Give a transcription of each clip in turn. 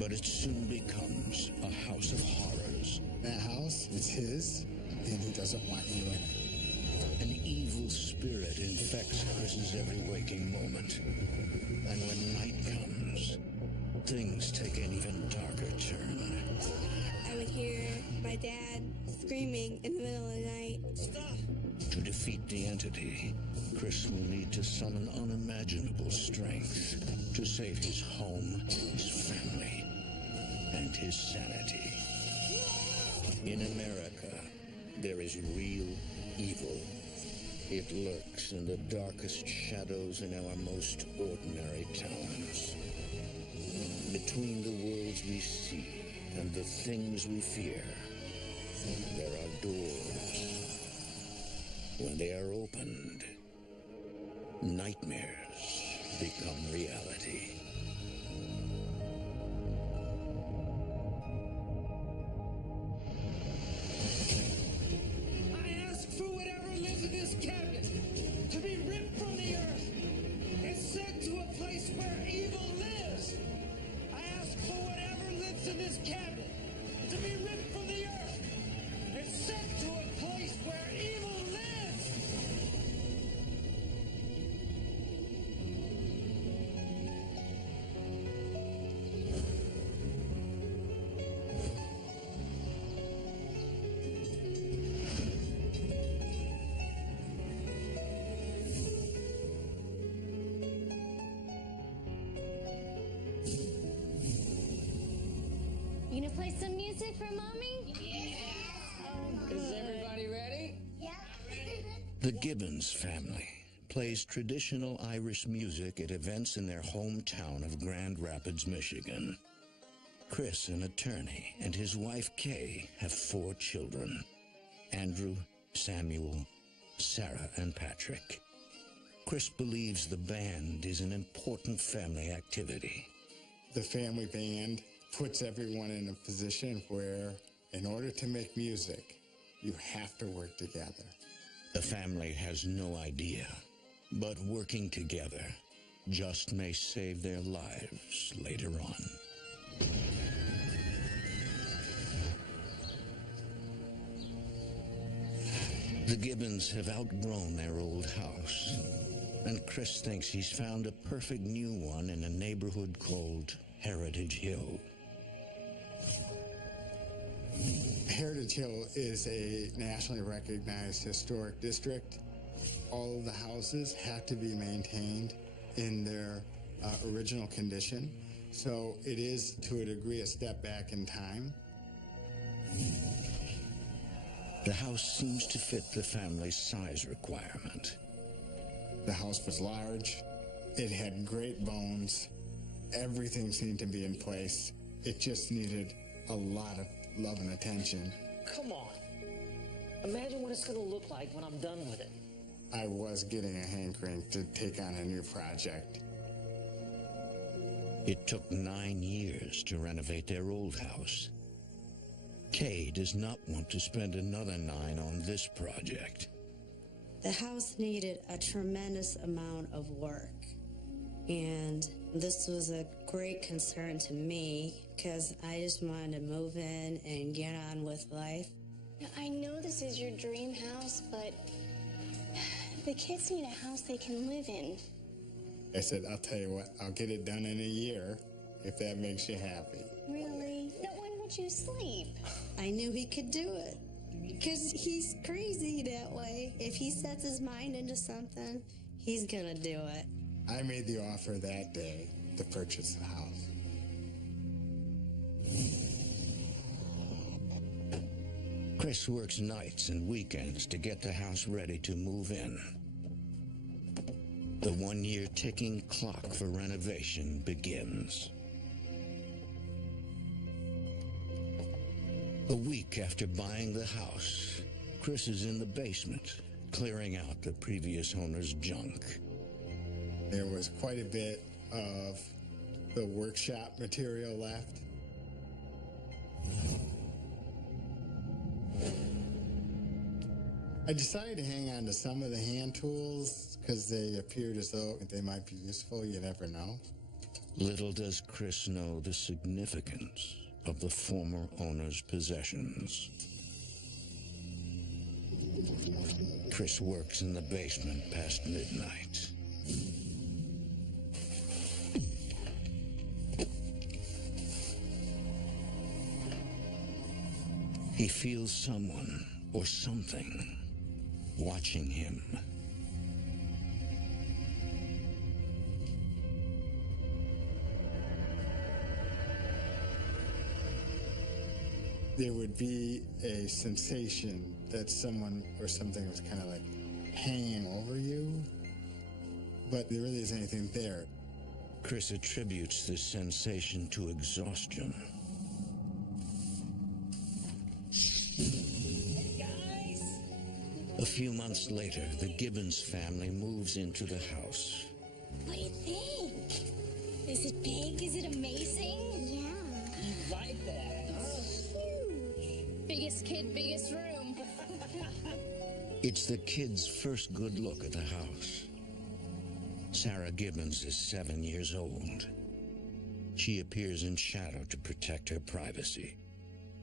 But it soon becomes a house of horrors. That house, it's his, and he doesn't want you in it. An evil spirit infects Chris's every waking moment. And when night comes, things take an even darker turn. I would hear my dad screaming in the middle of the night. Stop! To defeat the entity, Chris will need to summon unimaginable strength to save his home, his family, and his sanity. In America, there is real evil. It lurks in the darkest shadows in our most ordinary towns. Between the worlds we see and the things we fear, there are doors. When they are opened, nightmares become reality. I ask for whatever lives in this cabinet to be ripped from the earth and sent to a place where evil lives. I ask for whatever lives in this cabinet to be ripped from the earth and sent to a place where evil lives. You gonna play some music for Mommy? Yeah. Oh, good. Is everybody ready? Yeah. The Gibbons family plays traditional Irish music at events in their hometown of Grand Rapids, Michigan. Chris, an attorney, and his wife Kay have 4 children: Andrew, Samuel, Sarah, and Patrick. Chris believes the band is an important family activity. The family band puts everyone in a position where, in order to make music, you have to work together. The family has no idea, but working together just may save their lives later on. The Gibbons have outgrown their old house, and Chris thinks he's found a perfect new one in a neighborhood called Heritage Hill. Heritage Hill is a nationally recognized historic district. All of the houses have to be maintained in their original condition. So it is, to a degree, a step back in time. The house seems to fit the family's size requirement. The house was large. It had great bones. Everything seemed to be in place. It just needed a lot of love and attention. Come on. Imagine what it's going to look like when I'm done with it. I was getting a hankering to take on a new project. It took 9 years to renovate their old house. Kay does not want to spend another 9 on this project. The house needed a tremendous amount of work. And this was a great concern to me because I just wanted to move in and get on with life. I know this is your dream house, but the kids need a house they can live in. I said, I'll tell you what, I'll get it done in a year if that makes you happy. Really? No, when would you sleep? I knew he could do it because he's crazy that way. If he sets his mind into something, he's gonna do it. I made the offer that day to purchase the house. Chris works nights and weekends to get the house ready to move in. The 1-year ticking clock for renovation begins. A week after buying the house, Chris is in the basement, clearing out the previous owner's junk. There was quite a bit of the workshop material left. I decided to hang on to some of the hand tools because they appeared as though they might be useful. You never know. Little does Chris know the significance of the former owner's possessions. Chris works in the basement past midnight. He feels someone or something watching him. There would be a sensation that someone or something was kind of like hanging over you, but there really isn't anything there. Chris attributes this sensation to exhaustion. A few months later, the Gibbons family moves into the house. What do you think? Is it big? Is it amazing? Yeah. You like that? Huge. Biggest kid, biggest room. It's the kids' first good look at the house. Sarah Gibbons is 7 years old. She appears in shadow to protect her privacy.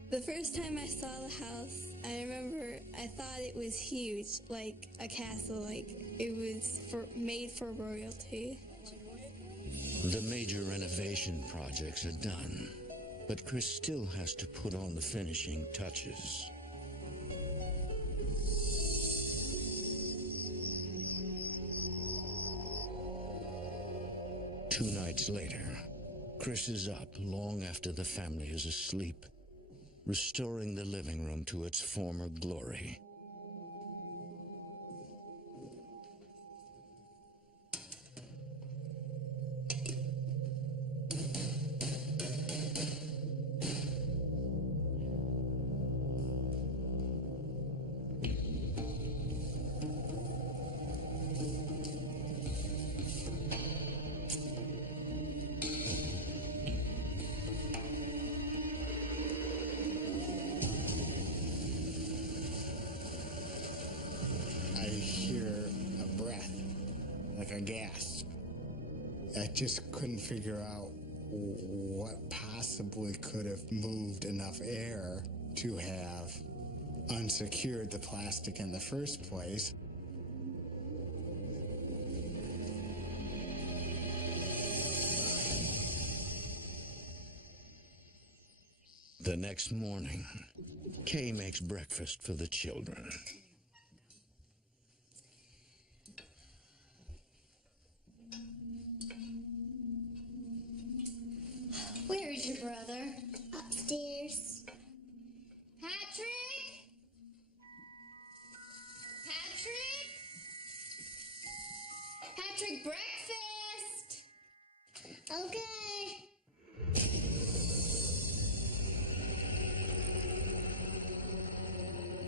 The first time I saw the house, I remember I thought it was huge, like a castle, like it was made for royalty. The major renovation projects are done, but Chris still has to put on the finishing touches. Two nights later, Chris is up long after the family is asleep, restoring the living room to its former glory. A gasp. I just couldn't figure out what possibly could have moved enough air to have unsecured the plastic in the first place. The next morning, Kay makes breakfast for the children. Where is your brother? Upstairs. Patrick? Patrick? Patrick, breakfast! Okay.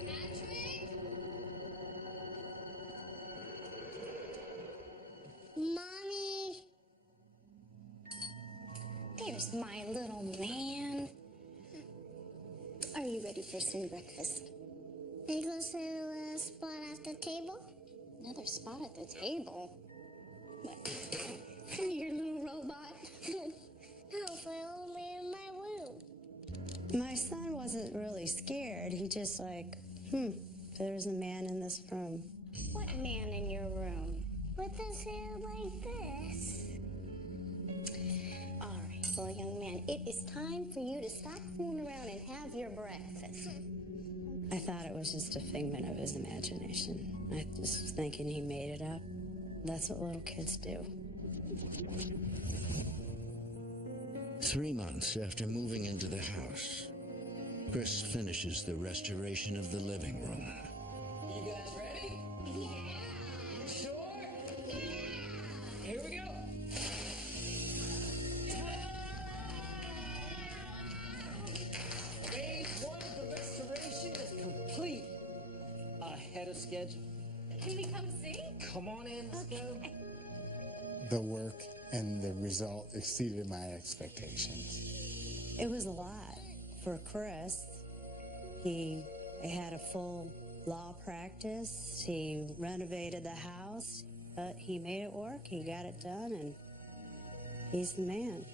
Patrick? Mommy? There's my little man. Are you ready for some breakfast? Are you going to sit in a spot at the table? Another spot at the table? What? Come here, little robot. No, if I only in my room. My son wasn't really scared. He just like, there's a man in this room. What man in your room? With his hair like this. All right, well, young man, it is time for you to stop fooling around and have your breakfast. I thought it was just a figment of his imagination. I just was thinking he made it up. That's what little kids do. 3 months after moving into the house, Chris finishes the restoration of the living room. You guys ready? Yeah. Sure? Here we go. Phase 1 of the restoration is complete. Ahead of schedule. Can we come see? Come on in, let's go. The work and the result exceeded my expectations. It was a lot for Chris. He had a full law practice. He renovated the house, but he made it work. He got it done, and he's the man.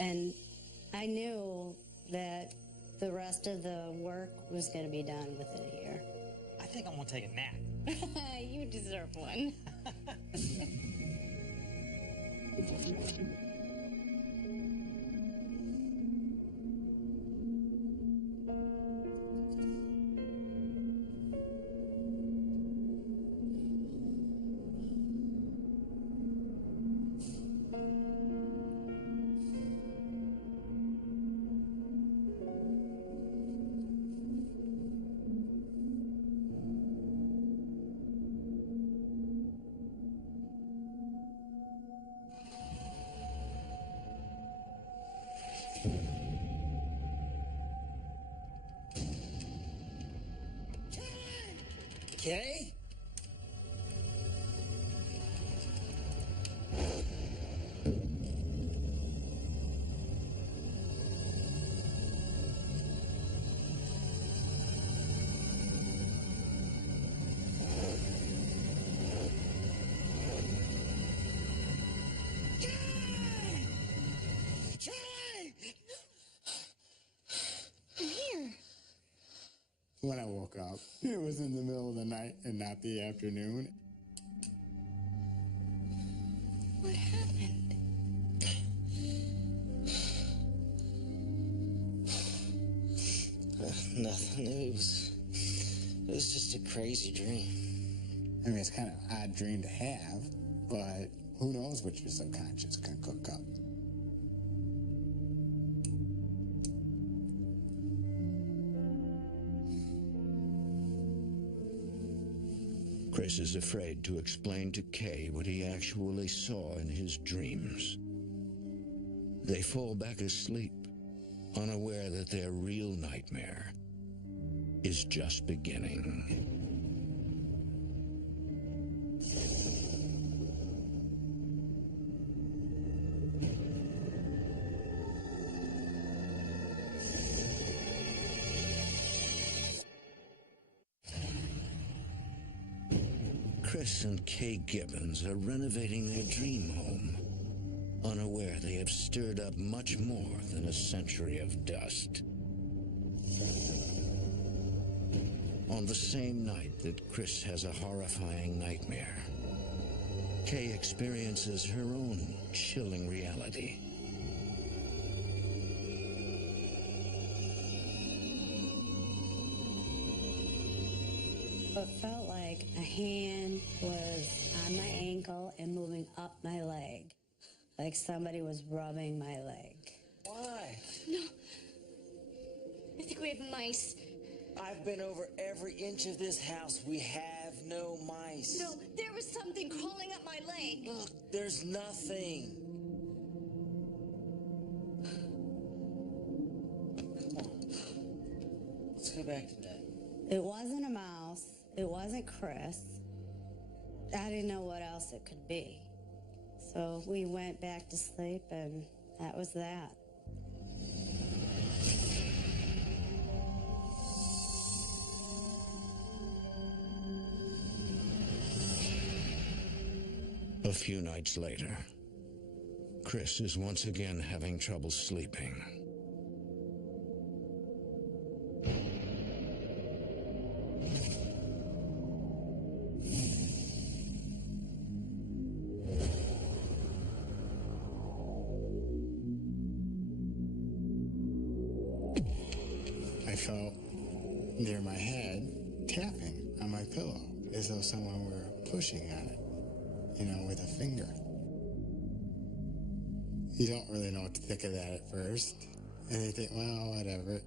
And I knew that the rest of the work was going to be done within a year. I think I want to take a nap. You deserve one. Okay. When I woke up, it was in the middle of the night and not the afternoon. What happened? Nothing. It was just a crazy dream. I mean, it's kind of an odd dream to have, but who knows what your subconscious can cook up. Chris is afraid to explain to Kay what he actually saw in his dreams. They fall back asleep, unaware that their real nightmare is just beginning. Chris and Kay Gibbons are renovating their dream home, unaware they have stirred up much more than a century of dust. On the same night that Chris has a horrifying nightmare, Kay experiences her own chilling reality. It felt like a hand was on my ankle and moving up my leg, like somebody was rubbing my leg. Why? No. I think we have mice. I've been over every inch of this house. We have no mice. No, there was something crawling up my leg. Look, there's nothing. Come on. Let's go back to bed. It wasn't a mouse. It wasn't Chris. I didn't know what else it could be. So we went back to sleep, and that was that. A few nights later, Chris is once again having trouble sleeping. I felt near my head tapping on my pillow as though someone were pushing on it, with a finger. You don't really know what to think of that at first, and you think, well, whatever.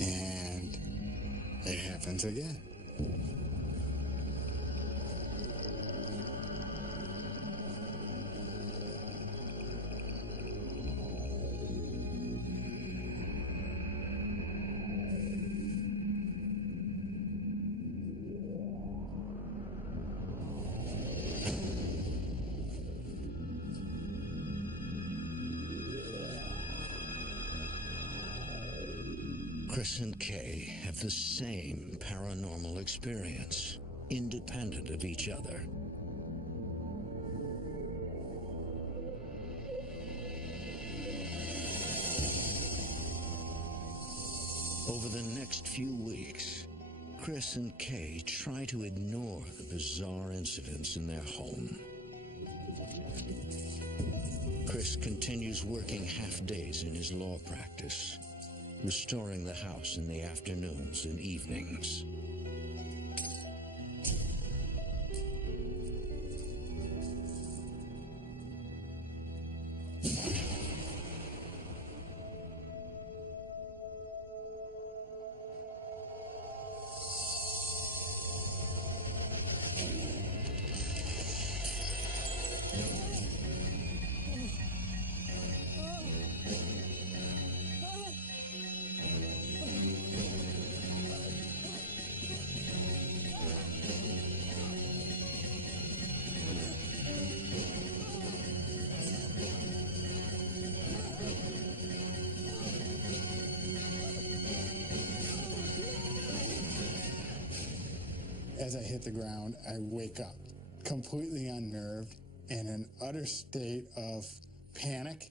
And it happens again. Chris and Kay have have the same paranormal experience, independent of each other. Over the next few weeks, Chris and Kay try to ignore the bizarre incidents in their home. Chris continues working half days in his law practice, restoring the house in the afternoons and evenings. As I hit the ground, I wake up, completely unnerved, in an utter state of panic.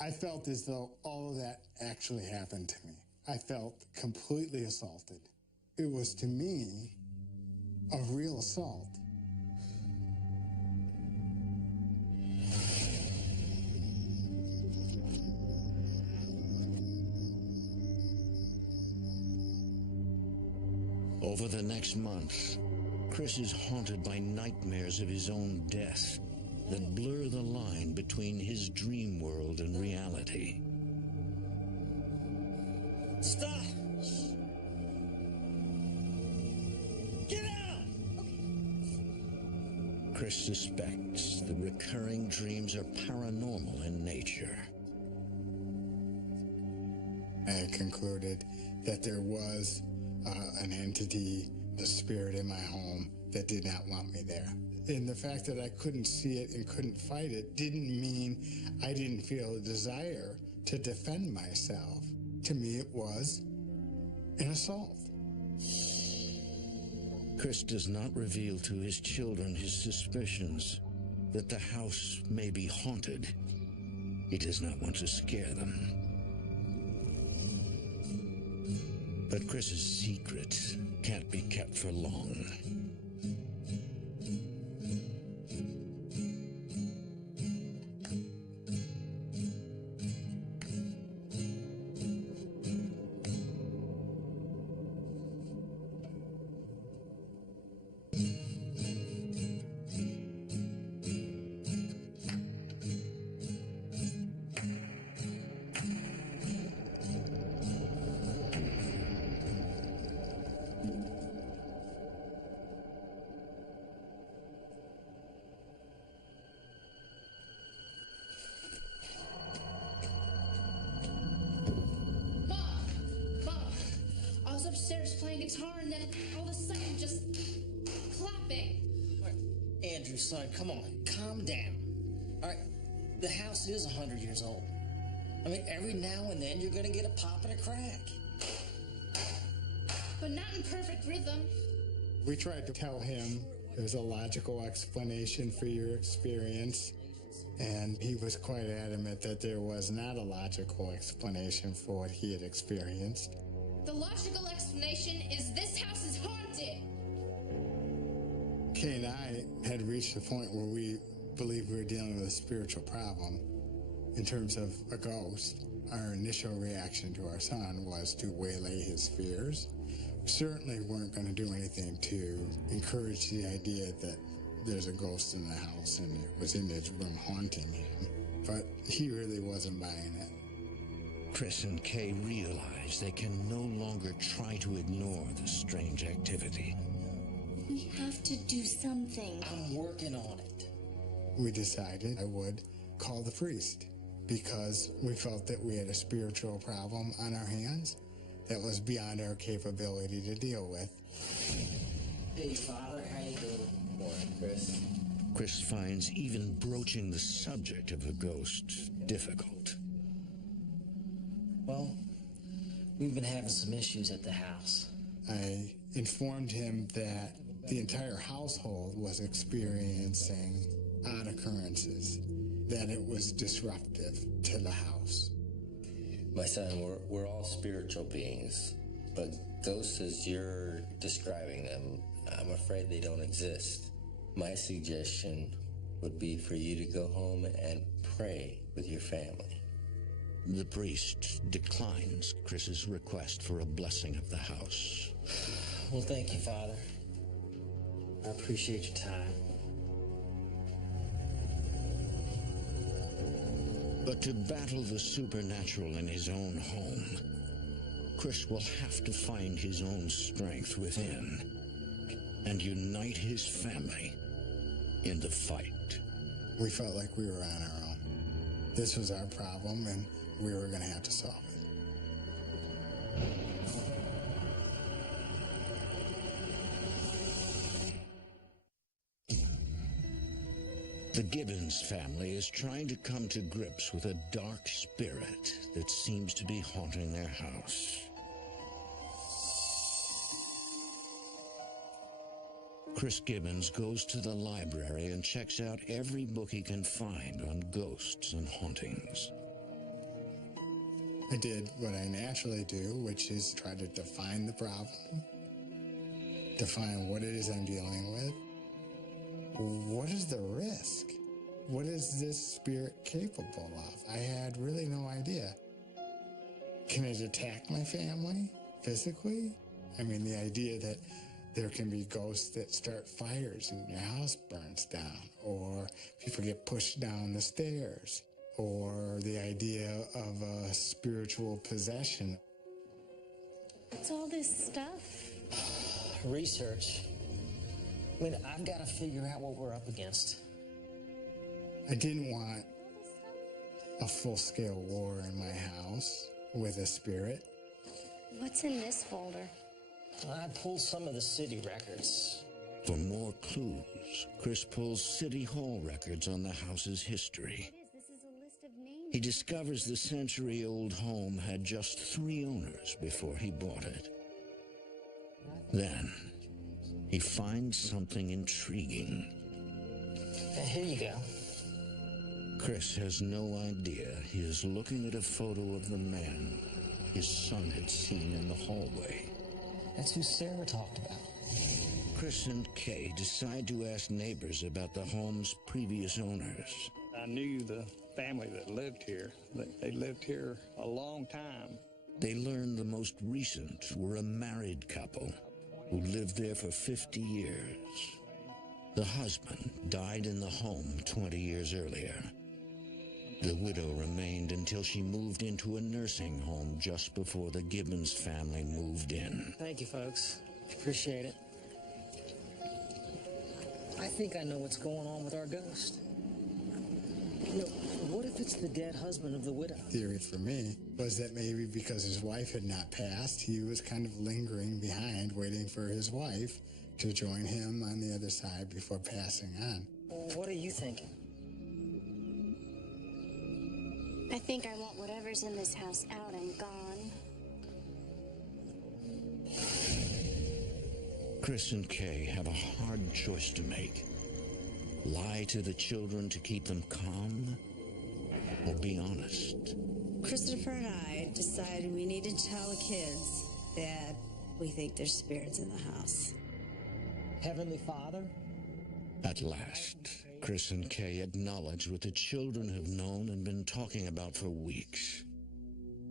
I felt as though all of that actually happened to me. I felt completely assaulted. It was, to me, a real assault. Over the next month, Chris is haunted by nightmares of his own death that blur the line between his dream world and reality. Stop! Get out! Chris suspects the recurring dreams are paranormal in nature. I concluded that there was an entity, the spirit in my home, that did not want me there. And the fact that I couldn't see it and couldn't fight it didn't mean I didn't feel a desire to defend myself. To me, it was an assault. Chris does not reveal to his children his suspicions that the house may be haunted. He does not want to scare them. But Chris's secret can't be kept for long. Upstairs playing guitar and then all of a sudden just clapping. All right, Andrew, son, come on, calm down. All right, the house is 100 years old. I mean, every now and then you're gonna get a pop and a crack. But not in perfect rhythm. We tried to tell him there's a logical explanation for your experience, and he was quite adamant that there was not a logical explanation for what he had experienced. The logical explanation is this house is haunted. Kay and I had reached the point where we believed we were dealing with a spiritual problem. In terms of a ghost, our initial reaction to our son was to waylay his fears. We certainly weren't going to do anything to encourage the idea that there's a ghost in the house and it was in his room haunting him. But he really wasn't buying it. Chris and Kay realize they can no longer try to ignore the strange activity. We have to do something. I'm working on it. We decided I would call the priest because we felt that we had a spiritual problem on our hands that was beyond our capability to deal with. Hey, Father, how you doing? Morning, Chris. Chris finds even broaching the subject of the ghost difficult. Well, We've been having some issues at the house. I informed him that the entire household was experiencing odd occurrences, that it was disruptive to the house. My son, we're all spiritual beings, but ghosts as you're describing them, I'm afraid they don't exist. My suggestion would be for you to go home and pray with your family. The priest declines Chris's request for a blessing of the house. Well, thank you, Father. I appreciate your time. But to battle the supernatural in his own home, Chris will have to find his own strength within and unite his family in the fight. We felt like we were on our own. This was our problem, and we were going to have to solve it. The Gibbons family is trying to come to grips with a dark spirit that seems to be haunting their house. Chris Gibbons goes to the library and checks out every book he can find on ghosts and hauntings. I did what I naturally do, which is try to define the problem, define what it is I'm dealing with. What is the risk? What is this spirit capable of? I had really no idea. Can it attack my family physically? I mean, the idea that there can be ghosts that start fires and your house burns down, or people get pushed down the stairs, or the idea of a spiritual possession. What's all this stuff? Research. I mean, I've got to figure out what we're up against. I didn't want a full-scale war in my house with a spirit. What's in this folder? I pulled some of the city records. For more clues, Chris pulls City Hall records on the house's history. This is a list of names. He discovers the century-old home had just 3 owners before he bought it. Then, he finds something intriguing. Here you go. Chris has no idea he is looking at a photo of the man his son had seen in the hallway. That's who Sarah talked about. Chris and Kay decide to ask neighbors about the home's previous owners. I knew the family that lived here. They lived here a long time. They learn the most recent were a married couple who lived there for 50 years. The husband died in the home 20 years earlier. The widow remained until she moved into a nursing home just before the Gibbons family moved in. Thank you, folks. Appreciate it. I think I know what's going on with our ghost. You know, what if it's the dead husband of the widow? Theory for me was that maybe because his wife had not passed, he was kind of lingering behind, waiting for his wife to join him on the other side before passing on. What are you thinking? I think I want whatever's in this house out and gone. Chris and Kay have a hard choice to make. Lie to the children to keep them calm, or be honest. Christopher and I decided we needed to tell the kids that we think there's spirits in the house. Heavenly Father? At last, Chris and Kay acknowledge what the children have known and been talking about for weeks.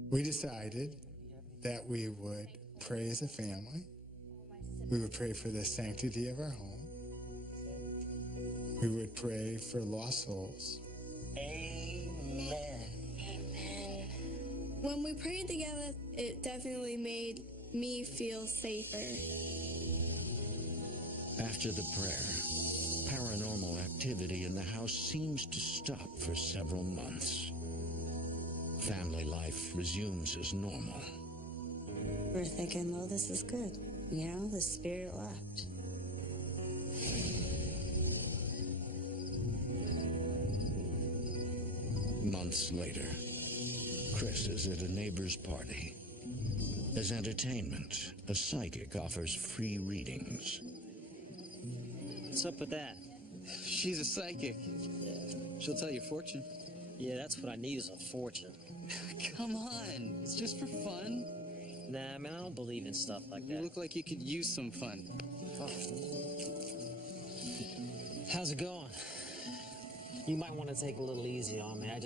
We decided that we would pray as a family. We would pray for the sanctity of our home. We would pray for lost souls. Amen. Amen. When we prayed together, it definitely made me feel safer. After the prayer, paranormal activity in the house seems to stop for several months. Family life resumes as normal. We're thinking, well, this is good. You know, the spirit left. Months later, Chris is at a neighbor's party. As entertainment, a psychic offers free readings. What's up with that? She's a psychic. She'll tell you a fortune. Yeah, that's what I need is a fortune. Come on, it's just for fun. Nah, man, I don't believe in stuff like You that. look like you could use some fun. Oh. How's it going? You might want to take a little easy on me. I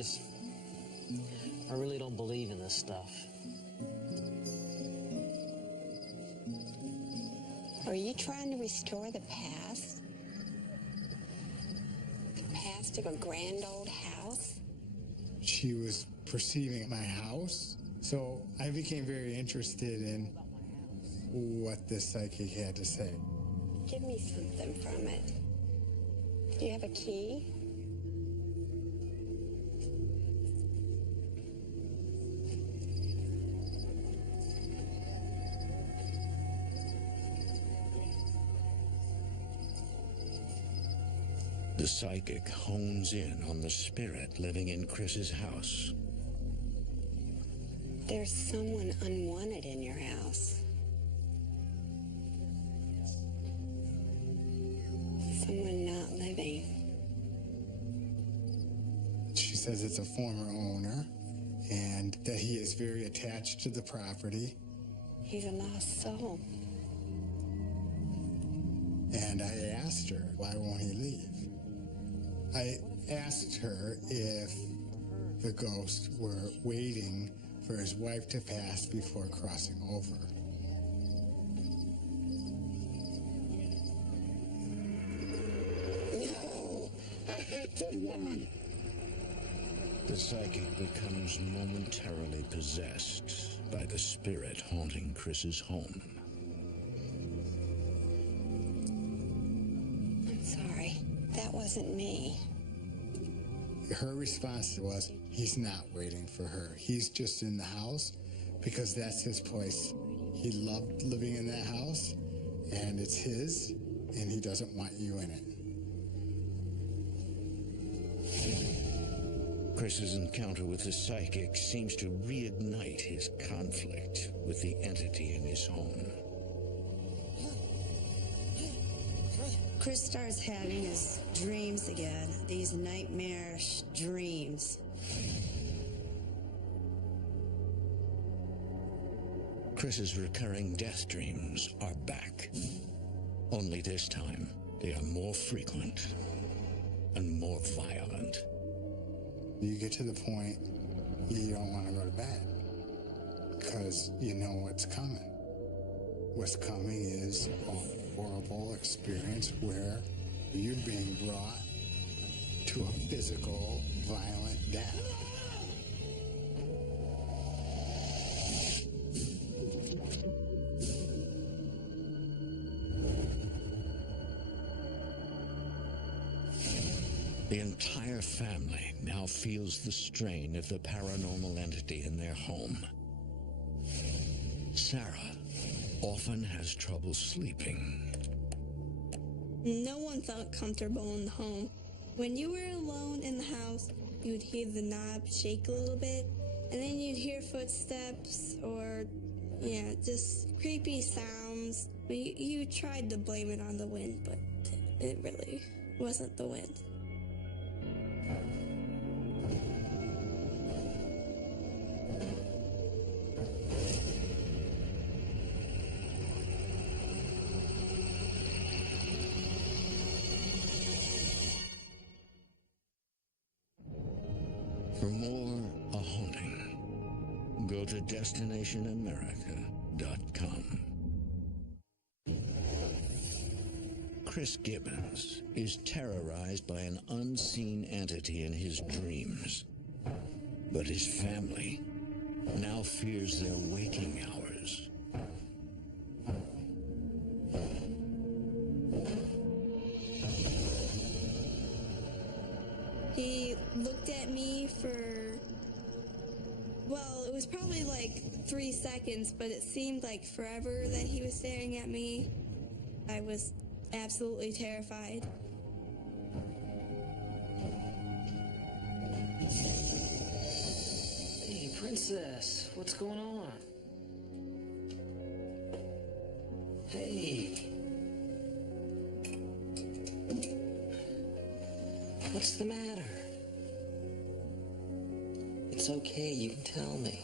really don't believe in this stuff. Are you trying to restore the past? The past of a grand old house? She was perceiving my house, so I became very interested in what this psychic had to say. Give me something from it. Do you have a key? The psychic hones in on the spirit living in Chris's house. There's someone unwanted in your house. Someone not living. She says it's a former owner and that he is very attached to the property. He's a lost soul. And I asked her, why won't he leave? I asked her if the ghosts were waiting for his wife to pass before crossing over. No, I hate that woman. The psychic becomes momentarily possessed by the spirit haunting Chris's home. I'm sorry. That wasn't me. Her response was, he's not waiting for her. He's just in the house because that's his place. He loved living in that house, and it's his, and he doesn't want you in it. Chris's encounter with the psychic seems to reignite his conflict with the entity in his home. Chris starts having his dreams again, these nightmarish dreams. Chris's recurring death dreams are back. Only this time, they are more frequent and more violent. You get to the point you don't want to go to bed because you know what's coming. What's coming is a horrible experience where you're being brought to a physical, violent death. The entire family now feels the strain of the paranormal entity in their home. Sarah often has trouble sleeping. No one felt comfortable in the home. When you were alone in the house, you'd hear the knob shake a little bit, and then you'd hear footsteps or, just creepy sounds. You tried to blame it on the wind, but it really wasn't the wind. For more A Haunting, go to DestinationAmerica.com. Chris Gibbons is terrorized by an unseen entity in his dreams. But his family now fears their waking hours. He looked at me for, it was probably like 3 seconds, but it seemed like forever that he was staring at me. I was absolutely terrified. Hey, princess, what's going on? Hey. What's the matter? It's okay, you can tell me.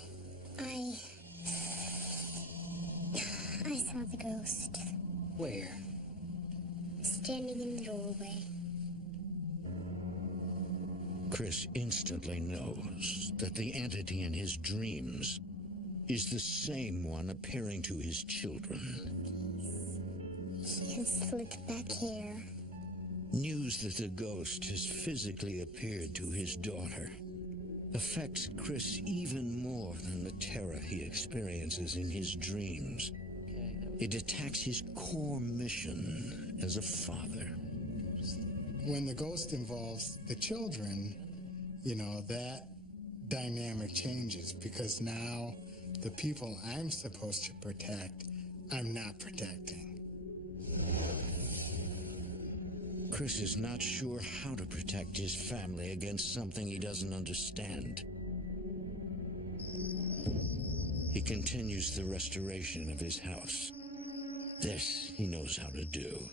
I saw the ghost. Where? Standing in the doorway. Chris instantly knows that the entity in his dreams is the same one appearing to his children. She has slick back hair. News that the ghost has physically appeared to his daughter affects Chris even more than the terror he experiences in his dreams. It attacks his core mission as a father. When the ghost involves the children, that dynamic changes, because now the people I'm supposed to protect, I'm not protecting. Chris is not sure how to protect his family against something he doesn't understand. He continues the restoration of his house. This he knows how to do.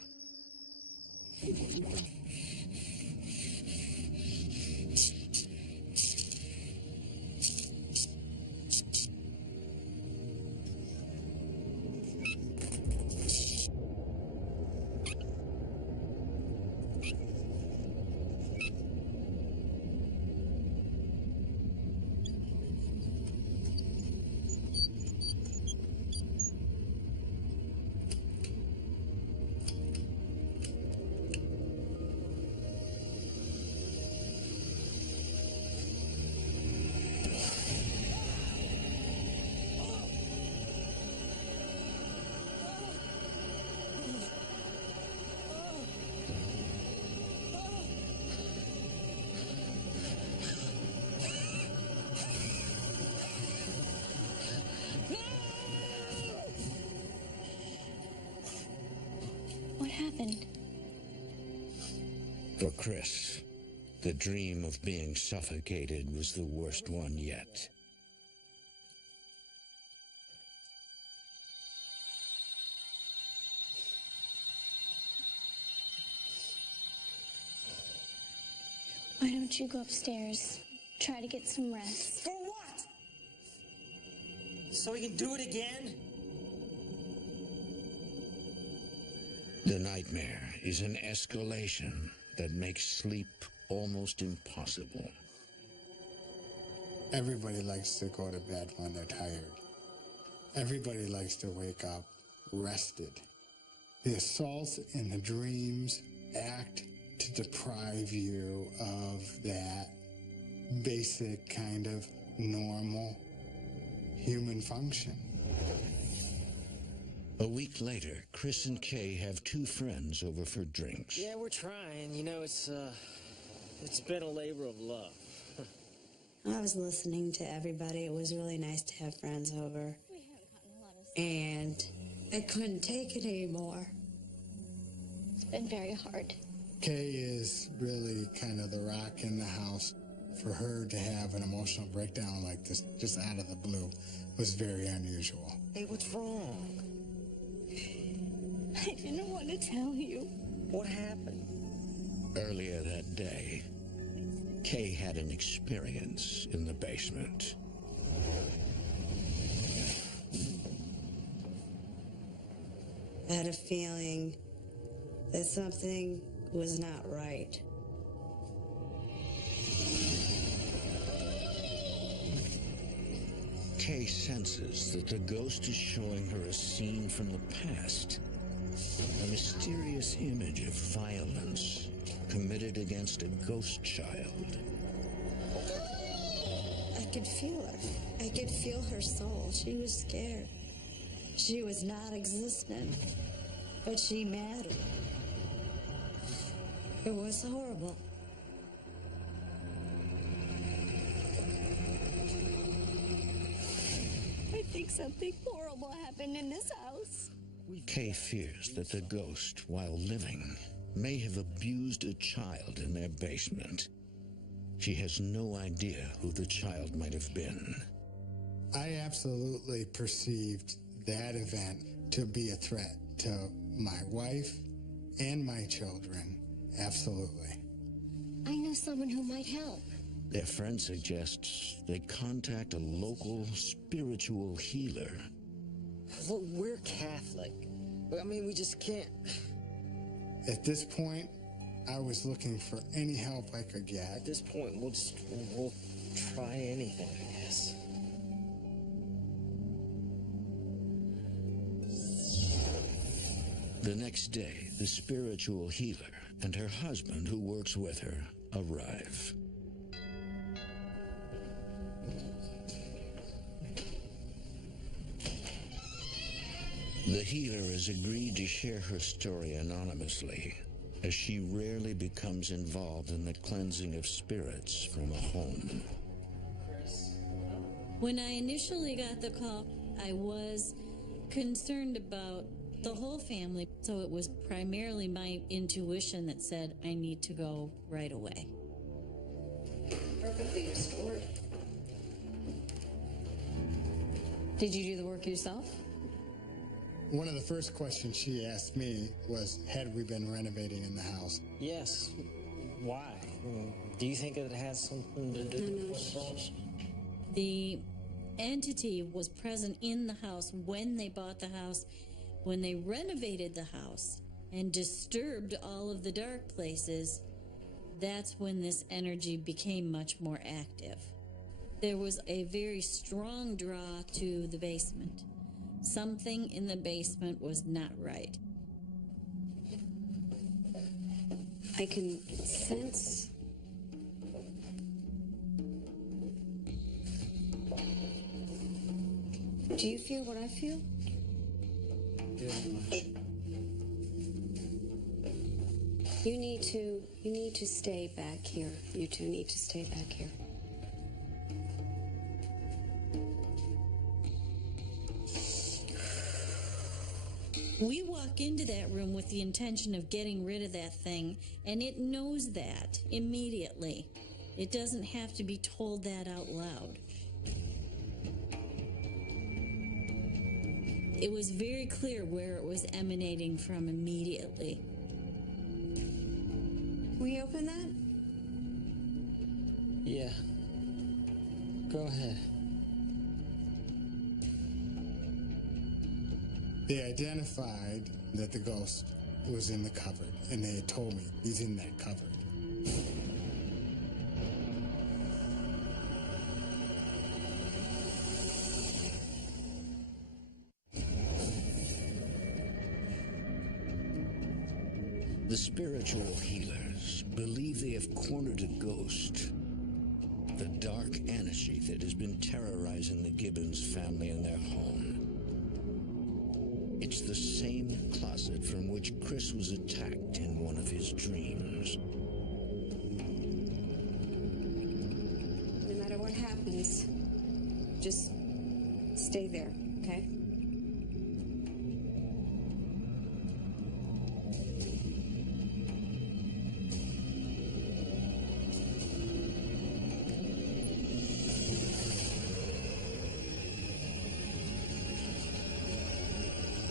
What happened? For Chris, the dream of being suffocated was the worst one yet. Why don't you go upstairs? Try to get some rest. For what? So we can do it again? The nightmare is an escalation that makes sleep almost impossible. Everybody likes to go to bed when they're tired. Everybody likes to wake up rested. The assaults and the dreams act to deprive you of that basic kind of normal human function. A week later, Chris and Kay have two friends over for drinks. Yeah, we're trying. It's been a labor of love. I was listening to everybody. It was really nice to have friends over. And I couldn't take it anymore. It's been very hard. Kay is really kind of the rock in the house. For her to have an emotional breakdown like this, just out of the blue, was very unusual. Hey, what's wrong? I didn't want to tell you. What happened? Earlier that day, Kay had an experience in the basement. I had a feeling that something was not right. Kay senses that the ghost is showing her a scene from the past. A mysterious image of violence committed against a ghost child. I could feel her. I could feel her soul. She was scared. She was non-existent, but she mattered. It was horrible. I think something horrible happened in this house. Kay fears that the ghost, while living, may have abused a child in their basement. She has no idea who the child might have been. I absolutely perceived that event to be a threat to my wife and my children, absolutely. I know someone who might help. Their friend suggests they contact a local spiritual healer. Look, we're Catholic. I mean, we just can't. At this point, I was looking for any help I could get. At this point, we'll try anything, I guess. The next day, the spiritual healer and her husband, who works with her, arrive. The healer has agreed to share her story anonymously, as she rarely becomes involved in the cleansing of spirits from a home. When I initially got the call, I was concerned about the whole family, so it was primarily my intuition that said I need to go right away. Perfectly restored. Did you do the work yourself? One of the first questions she asked me was, had we been renovating in the house? Yes. Why? Do you think it has something to do with it? The entity was present in the house when they bought the house, when they renovated the house and disturbed all of the dark places. That's when this energy became much more active. There was a very strong draw to the basement. Something in the basement was not right. I can sense. Do you feel what I feel? You need to stay back here. You two need to stay back here. We walk into that room with the intention of getting rid of that thing, and it knows that immediately. It doesn't have to be told that out loud. It was very clear where it was emanating from immediately. Will you open that? Yeah. Go ahead. They identified that the ghost was in the cupboard, and they had told me he's in that cupboard. The spiritual healers believe they have cornered a ghost, the dark energy that has been terrorizing the Gibbons family in their home. It's the same closet from which Chris was attacked in one of his dreams. No matter what happens, just stay there, okay?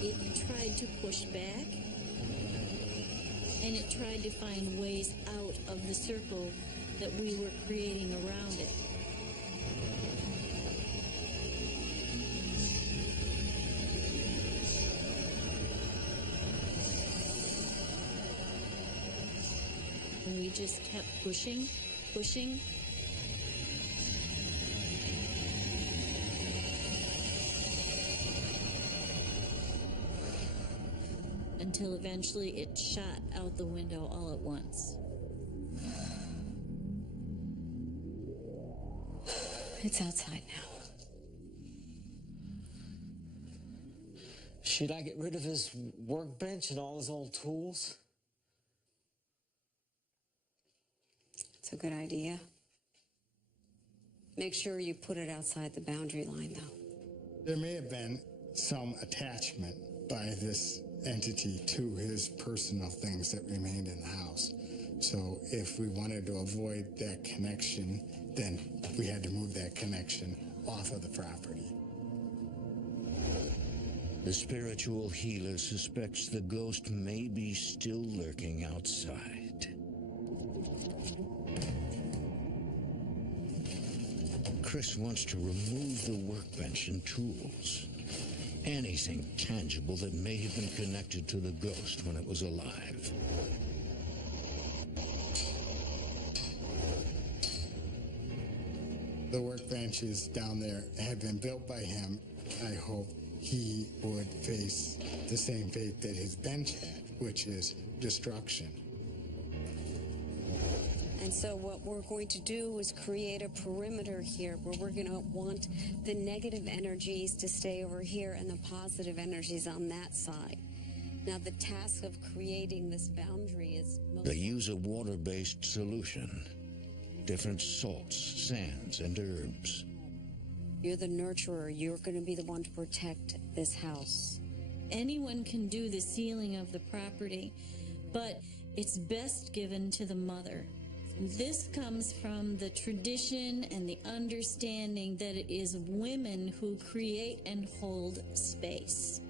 It tried to push back, and it tried to find ways out of the circle that we were creating around it. And we just kept pushing, pushing. Until eventually it shot out the window all at once. It's outside now. Should I get rid of his workbench and all his old tools? It's a good idea. Make sure you put it outside the boundary line, though. There may have been some attachment by this entity to his personal things that remained in the house. So if we wanted to avoid that connection, then we had to move that connection off of the property. The spiritual healer suspects the ghost may be still lurking outside. Chris wants to remove the workbench and tools. Anything tangible that may have been connected to the ghost when it was alive. The workbenches down there had been built by him. I hope he would face the same fate that his bench had, which is destruction. And so what we're going to do is create a perimeter here where we're going to want the negative energies to stay over here and the positive energies on that side. Now, the task of creating this boundary is... They use a water-based solution. Different salts, sands, and herbs. You're the nurturer. You're going to be the one to protect this house. Anyone can do the sealing of the property, but it's best given to the mother. This comes from the tradition and the understanding that it is women who create and hold space.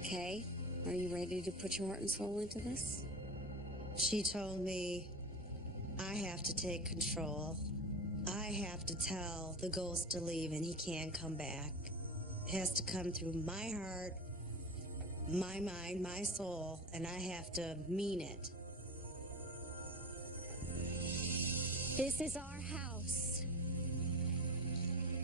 Okay, are you ready to put your heart and soul into this? She told me I have to take control. I have to tell the ghost to leave and he can't come back. It has to come through my heart, my mind, my soul, and I have to mean it. This is our house.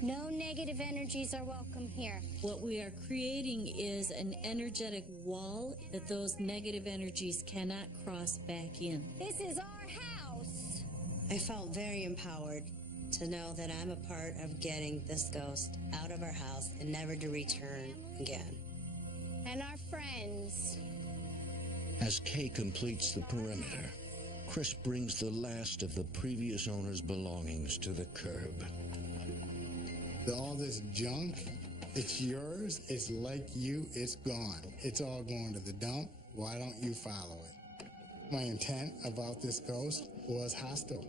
No negative energies are welcome here. What we are creating is an energetic wall that those negative energies cannot cross back in. This is our house. I felt very empowered to know that I'm a part of getting this ghost out of our house and never to return again. And our friends. As Kay completes the perimeter, Chris brings the last of the previous owner's belongings to the curb. All this junk, it's yours, it's like you, it's gone. It's all going to the dump. Why don't you follow it? My intent about this ghost was hostile.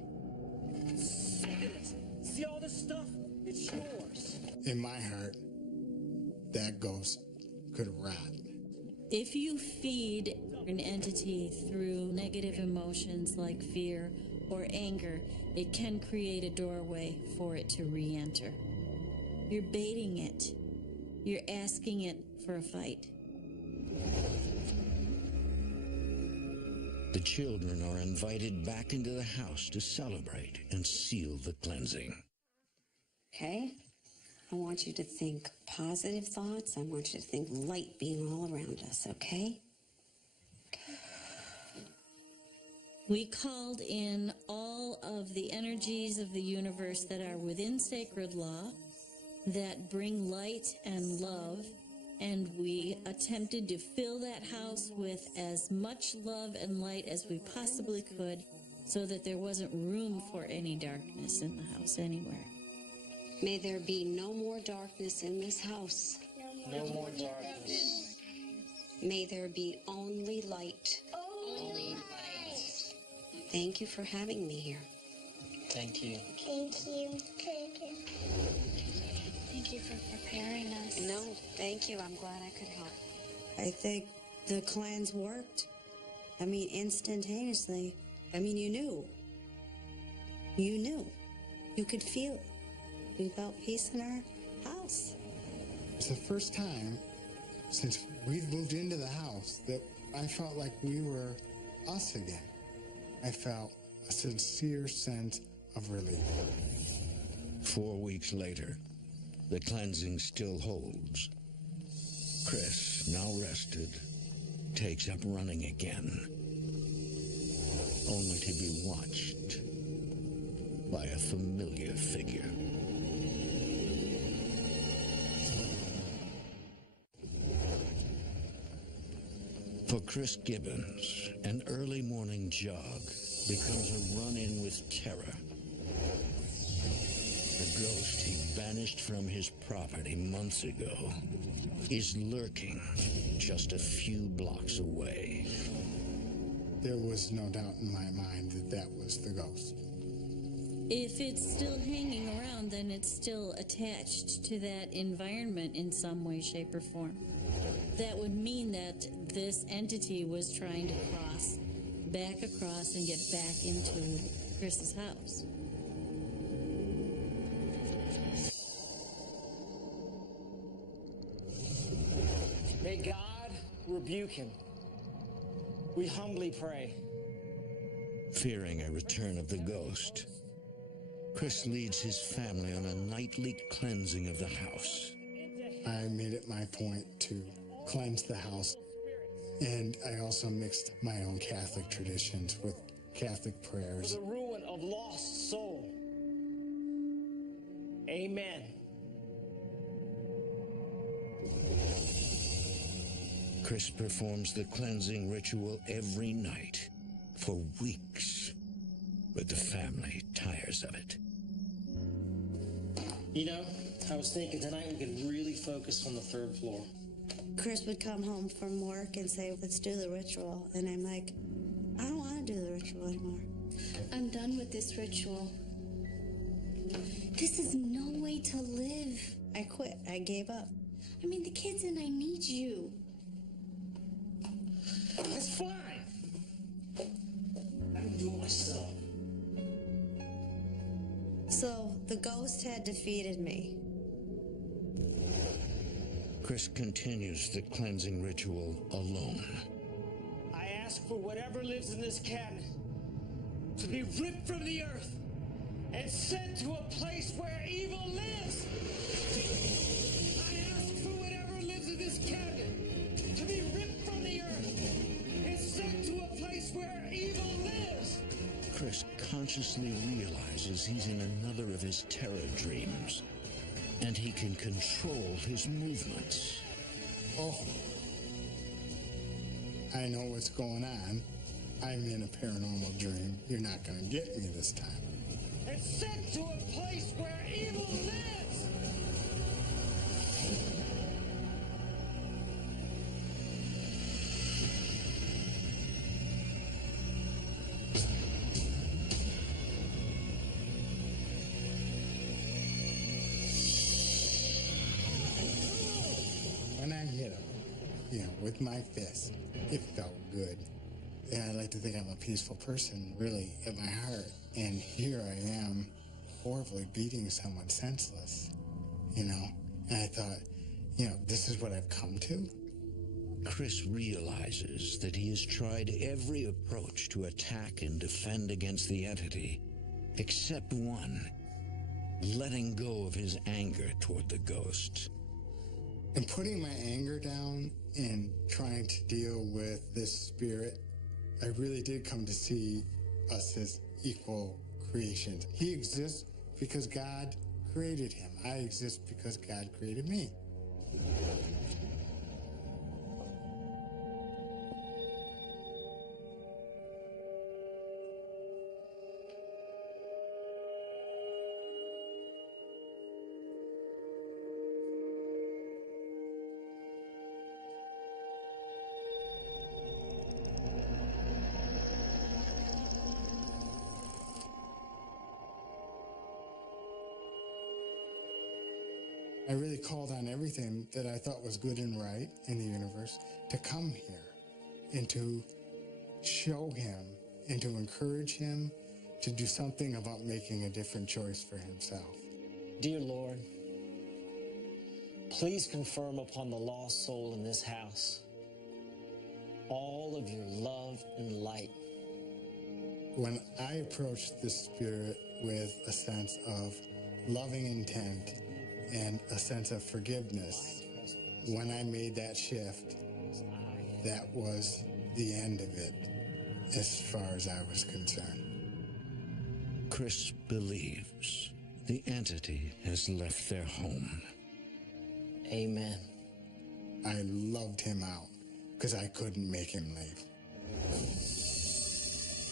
See all this stuff? It's yours. In my heart, that ghost could rot. If you feed an entity through negative emotions like fear or anger, it can create a doorway for it to re-enter. You're baiting it. You're asking it for a fight. The children are invited back into the house to celebrate and seal the cleansing. Okay? I want you to think positive thoughts. I want you to think light being all around us, okay? We called in all of the energies of the universe that are within sacred law, that bring light and love, and we attempted to fill that house with as much love and light as we possibly could so that there wasn't room for any darkness in the house anywhere. May there be no more darkness in this house. No more darkness. May there be only light. Only light. Thank you for having me here. Thank you. Thank you. Thank you. Thank you for preparing us. No, thank you. I'm glad I could help. I think the cleanse worked. I mean, instantaneously. I mean, you knew. You knew. You could feel it. We felt peace in our house. It's the first time since we've moved into the house that I felt like we were us again. I felt a sincere sense of relief. 4 weeks later, the cleansing still holds. Chris, now rested, takes up running again, only to be watched by a familiar figure. For Chris Gibbons, an early morning jog becomes a run-in with terror. The ghost he banished from his property months ago is lurking just a few blocks away. There was no doubt in my mind that that was the ghost. If it's still hanging around, then it's still attached to that environment in some way, shape, or form. that would mean that this entity was trying to cross back across and get back into Chris's house. May God rebuke him. We humbly pray. Fearing a return of the ghost, Chris leads his family on a nightly cleansing of the house. I made it my point to cleanse the house, and I also mixed my own Catholic traditions with Catholic prayers. For the ruin of lost soul. Amen. Chris performs the cleansing ritual every night for weeks, but the family tires of it. You know, I was thinking tonight we could really focus on the third floor. Chris would come home from work and say, let's do the ritual. And I'm like, I don't want to do the ritual anymore. I'm done with this ritual. This is no way to live. I quit. I gave up. I mean, the kids and I need you. It's fine. I can do it myself. So the ghost had defeated me. Chris continues the cleansing ritual alone. I ask for whatever lives in this cabinet to be ripped from the earth and sent to a place where evil lives. I ask for whatever lives in this cabinet to be ripped from the earth and sent to a place where evil lives. Chris consciously realizes he's in another of his terror dreams, and he can control his movements. Oh, I know what's going on. I'm in a paranormal dream. You're not going to get me this time. And sent to a place where evil lives. When I hit him, with my fist, it felt good. And I like to think I'm a peaceful person, really, at my heart. And here I am, horribly beating someone senseless, And I thought, this is what I've come to. Chris realizes that he has tried every approach to attack and defend against the entity, except one, letting go of his anger toward the ghost. And putting my anger down and trying to deal with this spirit, I really did come to see us as equal creations. He exists because God created him. I exist because God created me. I really called on everything that I thought was good and right in the universe to come here and to show him and to encourage him to do something about making a different choice for himself. Dear Lord, please confirm upon the lost soul in this house all of your love and light. When I approached the spirit with a sense of loving intent and a sense of forgiveness, when I made that shift, that was the end of it, as far as I was concerned. Chris believes the entity has left their home. Amen. I loved him out because I couldn't make him leave.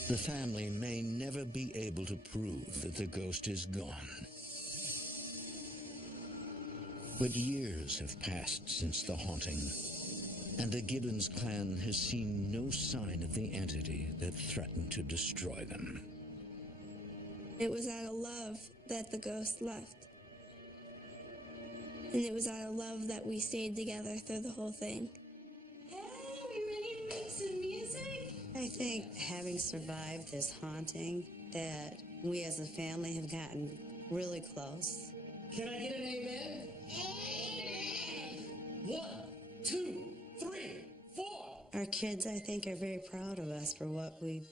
The family may never be able to prove that the ghost is gone. But years have passed since the haunting, and the Gibbons clan has seen no sign of the entity that threatened to destroy them. It was out of love that the ghost left. And it was out of love that we stayed together through the whole thing. I think having survived this haunting, that we as a family have gotten really close. Can I get an amen? Amen! 1, 2, 3, 4. Our kids, I think, are very proud of us for what we've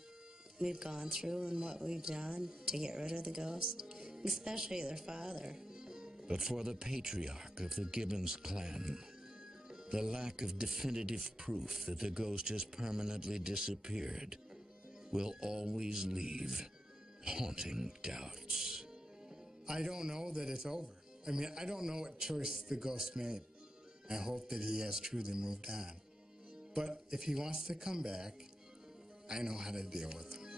gone through and what we've done to get rid of the ghost, especially their father. But for the patriarch of the Gibbons clan, the lack of definitive proof that the ghost has permanently disappeared will always leave haunting doubts. I don't know that it's over. I mean, I don't know what choice the ghost made. I hope that he has truly moved on. But if he wants to come back, I know how to deal with him.